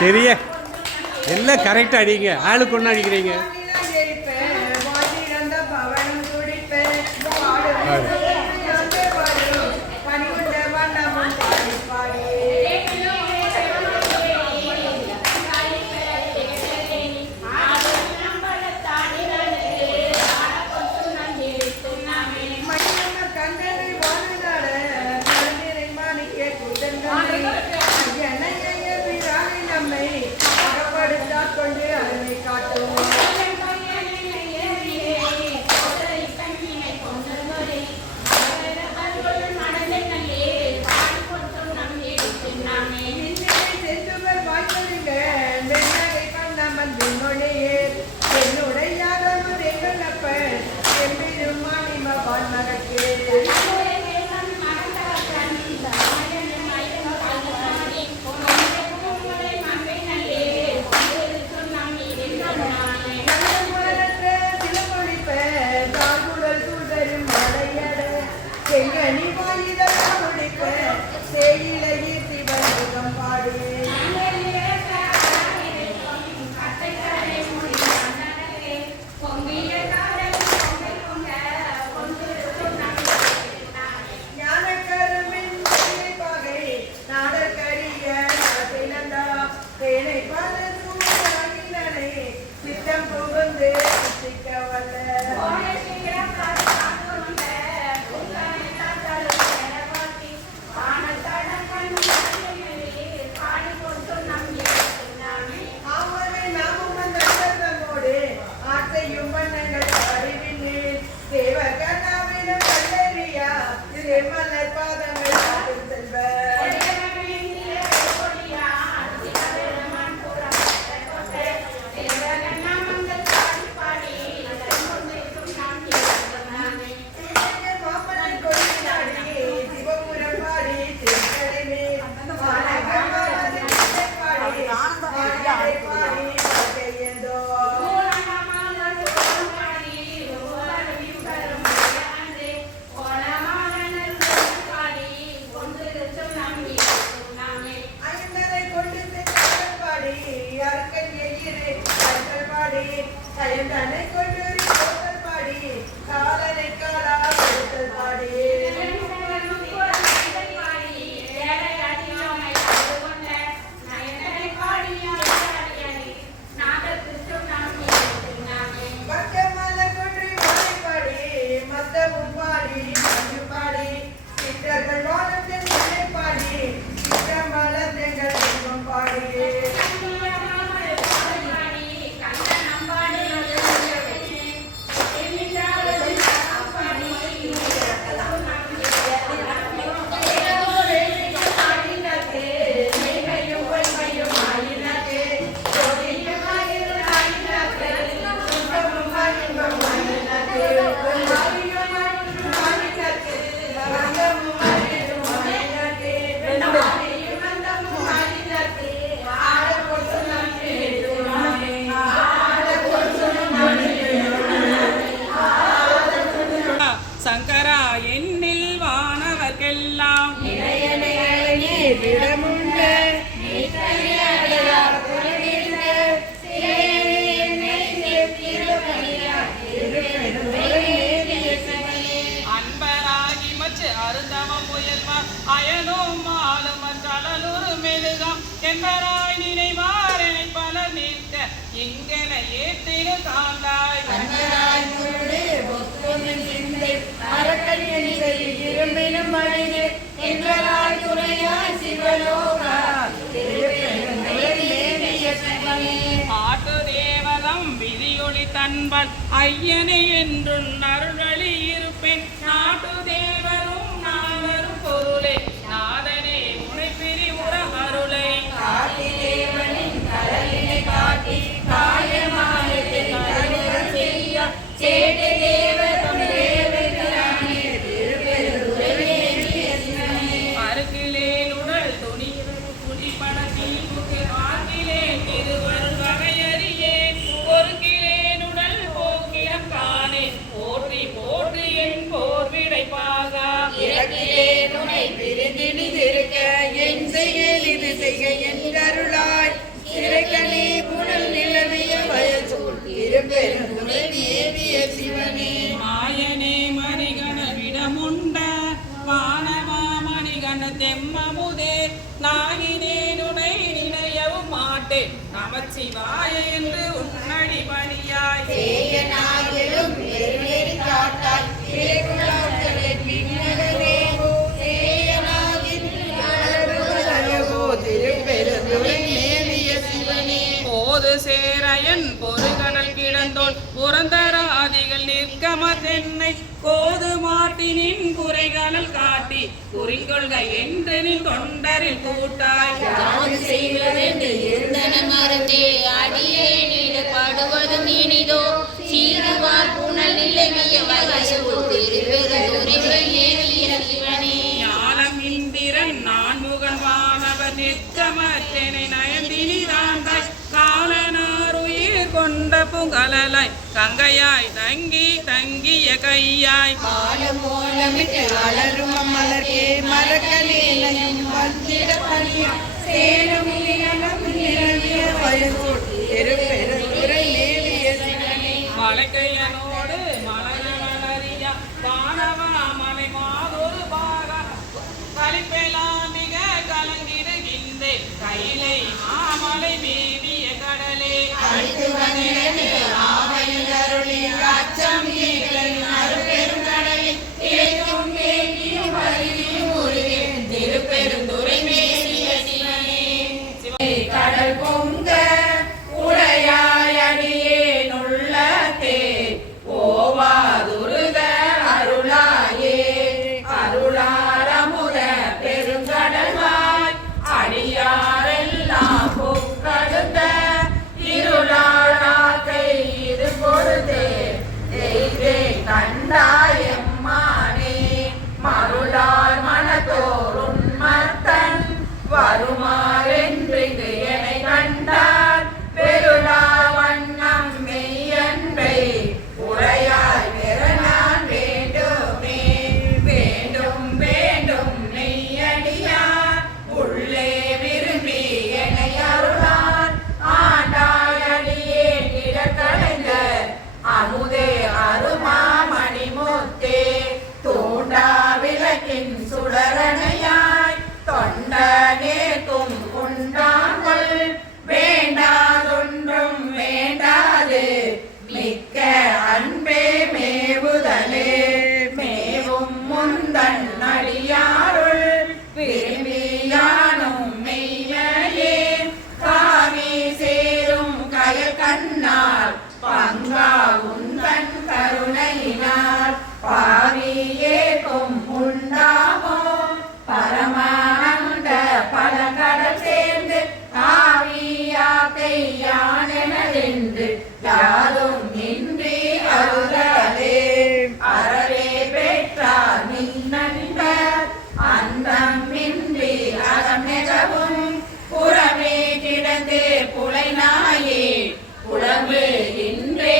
சரியா எல்லாம் கரெக்டாக அடிங்க. ஆளுக்கு ஒன்று அடிக்கிறீங்க. தன்பல் ஐயனை என்றும் அருளி இருப்பேன். நாட்டு தேவரும் நாவரும் பொருளே நாதனே முனைப்பிரி உர அருளை காட்டி தேவனின் கரலினை காட்டி காயமானத்தை கருணை செய்ய சேட்டை தேவரும் தேவரானே திருப்பெருந்துறையே அருகிலேன் உடல் துணி புலிபடத்தில் முக்கு ஆகிலே திருவருள் வகையறியேன் பொறுக்கிலேன் உடல் போக்கியம் காணே போற்றி போற்றி என் போர் விடைப்பாக இறக்கிலே துணை பிரிந்திருக்க என் செயல் இது செய்க என்றருளாய் என்று உன்னடி பணியாய் சேயனாகிலும் நெருநெறி காட்டாய் சேகுலாக்களை பின்னகரே சேயனாகின் அழகோ திருப்பெருந்துரை மேவிய சிவனே போது சேரையன் பொறுகடல் கிடந்தோன் புரந்தராதிகள் நிற்கம தென்னை கோது மாட்டினின் குறைகளல் காட்டி குறிக்கொள்கை என்று நின் தொண்டரில் கூட்டாய் யாது செய்வதென்று இருந்தன மறந்தே அடியேனிடு படுவதும் இனிதோ சீருவார் புனல் நிலவிய வயசு திருப்பெருந்துரை மேவிய சிவனே ஞானம் இந்திரன் நான்முகன் வானவர் நிற்கமத்தனை நயந்தினிதாண்டாய் காலனாருயிர் கொண்ட புகழலாய் கங்கையாய் தங்கிய கையாய் பாலமோலமிட்டு அலரும் மலர்கே மரக்கலேனையும் வந்திட பணியா சேரும் இனம் நிரவிய வயசு திருப்பெருந்துரை மேவிய சிவனே மலைக்கையனோடு மலையமலரியா வானவா மலை மாதொரு பாகா கலிப்பெலாம் மிக கலங்கிடுகின்றே கைலை மாமலை மேவிய கடலே அழித்து வந்திடனே ஆமையில் அருளி அச்சம் நீக்கன் அருட்பெரும் கடலில் ஏற்றும் மேகியும் அருகியும் உருகே திருப்பெருந்துரை மேவிய சிவனே கடல் பொங்க உடையாய் அடியேன் உள்ளத்தே ஓவாதுருக அருளாயே அருளாரமுத பெருங்கடல்வாய் அடியாரெல்லாம் புக்கடுத்த இருளாக்கை இது பொழுதே தெய்வே கண்டாயம்மானே மருளார் மனத்தோறும் மத்தன் வருமாறென்றிங்கு என்னை கண்டார் பெருளா வண்ணம் மெய்யன்பை உடையாய் பெற நான் வேண்டுமே வேண்டும் வேண்டும் மெய்யடியார் உள்ளே விரும்பி என்னை அருளார் ஆண்டாயடியே இடக்கலைந்த அமுதே அருமாமணி முத்தே தூண்டா விளக்கின் சுடரணையாய் தொண்டனேக்கும் உண்டாங்கள் வேண்டாதொன்றும் வேண்டாது மிக்க அன்பே மேவுதலே மேவும் முந்தன் அடியாருள் விரும்பியானும் மெய்மையே காவி சேரும் கயல் கண்ணால் பங்கா உந்தன் கருணையினால் பாவியேக்கும் உண்டாமோ பரமானந்த பழங்கடல் சேர்ந்து ஆவியாக்கை யானெனதென்று யாரும் இன்றி அருளே அறவே பெற்றார் மின்னன்பர் அந்தம் இன்றி அகமெகவும் புறமே கிடந்து புலைநாயே புலம்பு இன்றே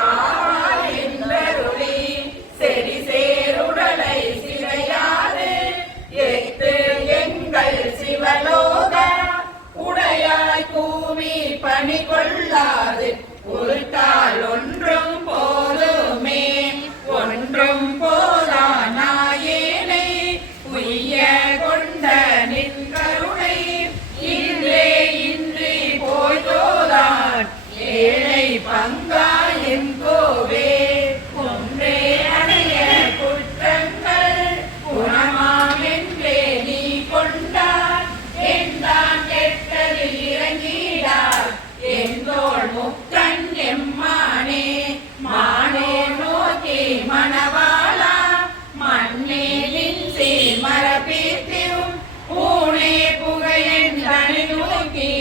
ஆவார் என்றருளி செடி சேருடலை சிறையாது எத்து எங்கள் சிவலோக உடையாய் கூவி பணி கொள்ளாது ஒரு கால் ஒன்றும் போதுமே ஒன்றும் போதா நாயேனை உய்ய கொண்ட நின் கருணை இன்றே இன்றி போய்தோதான் ஏழை பங்கா என் கோவே ஒன்றே அடைய குற்றங்கள் குணமாமென்றே நீ கொண்டார் என்றான் கெட்டதில் இறங்கிடார் எந்தோள் முக்கண் எம்மானே மானே நோக்கி மணவாளா மண்ணே நின்றி மரபீர்த்தியும் ஊனே புகையன் தனி நோக்கி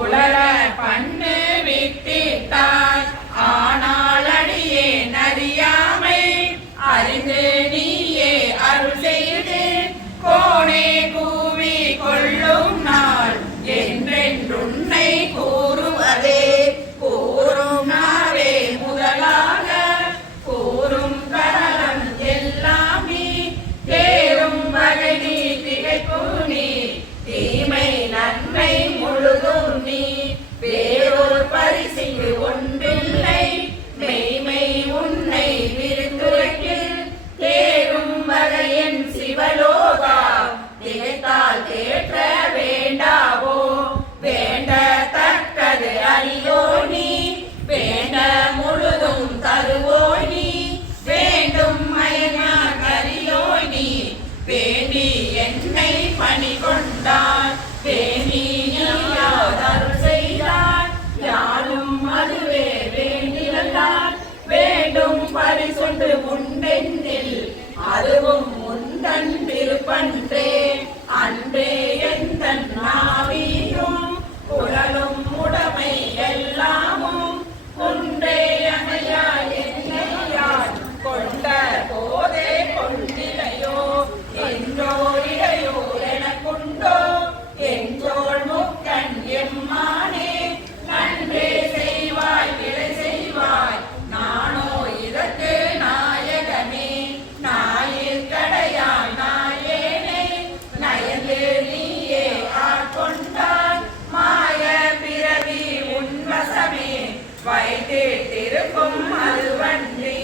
உலர பண்ணு வித்திட்டாய் ஆனால் அடியே நறியாமை அறிந்து நீயே அருள் செய்து கோணே கூவி கொள்ளும் நாள் என்றென்றுன்னை கூறுவதே கூறும் நாவே முதலாக கூறும் கரணம் எல்லாம் நீ தேரும் வகை நீ திகைப்பு நீ தீமை நன்மை முழுதும் நீ வேறொரு பரிசிங்கு ஒன்றில்லை மெய்மை உன்னை விருந்துரைக்கு தேரும் வகையன் சிவலோகா திகைத்தால் தேற்ற வேண்டாவோ வேண்டத்தக்கது அறியோ நீ வேண்ட முழுதும் தருவோய் நீ வேண்டும் மயனா கரியோய் நீ வேண்டி என்னை பணி கொண்டான் வேண்டி நீயாதருள் செய்தார் யாரும் அதுவே வேண்டினார் வேண்டும் பரிசொன்று உண்டென்னில் அதுவும் உந்தன் திருப்பன்றே அன்றே எந்தன் நாவியும் குரலும் உடமை எல்லாமும் ஒன்றே அணையாய் என்னையாய் கொண்ட போதே கொண்டிலையோ என்றோ இடையோ எனக்குண்டோ என்றோள் முக்கண் எம்மானே நன்றே செய்வாய் விடை செய்வாய் நானோ இதற்கு நாயகனே நாயில் கடையாய் நாயேனே நயந்து நீயே ஆட்கொண்டாய் மாய பிறவி உன்வசமே வைத்து திருக்கும் அதுவன்றி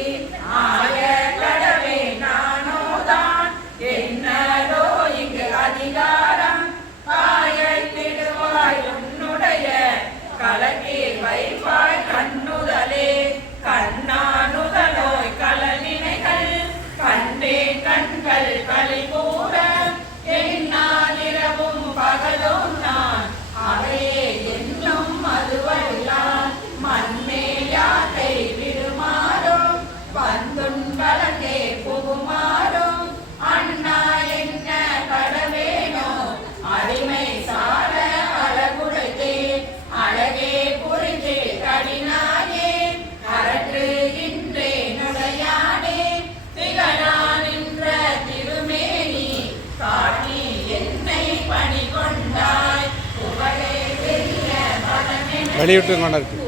ஆய கடவே நானோதான் என்னதோ இங்கு அதிகாரம் காயத்திடுவாய் உன்னுடைய கலக்கி வைப்பாய் கண்ணுதலே கண்ணானுதலோய் கலனினைகள் கண்டே கண்கள் களி கூற என்னாலிரவும் பகலும் நான் அவையே என்னும் அதுவல்லான் மண்மேல் யாக்கை விடுமாறும் வந்துண்கலங்கே புகுமாறும் அண்ணா என்ன கடவேனோ அடிமை சார அழகுடைத்தே அழகே புரிஞ்சே கடினாயே அரற்றுகின்றே நுழையானே திகழா நின்ற திருமேனி காட்டி என்னை பணி கொண்டாய் புகழே பெரிய பதமென வெளியிட்டு கொண்டிருக்கு.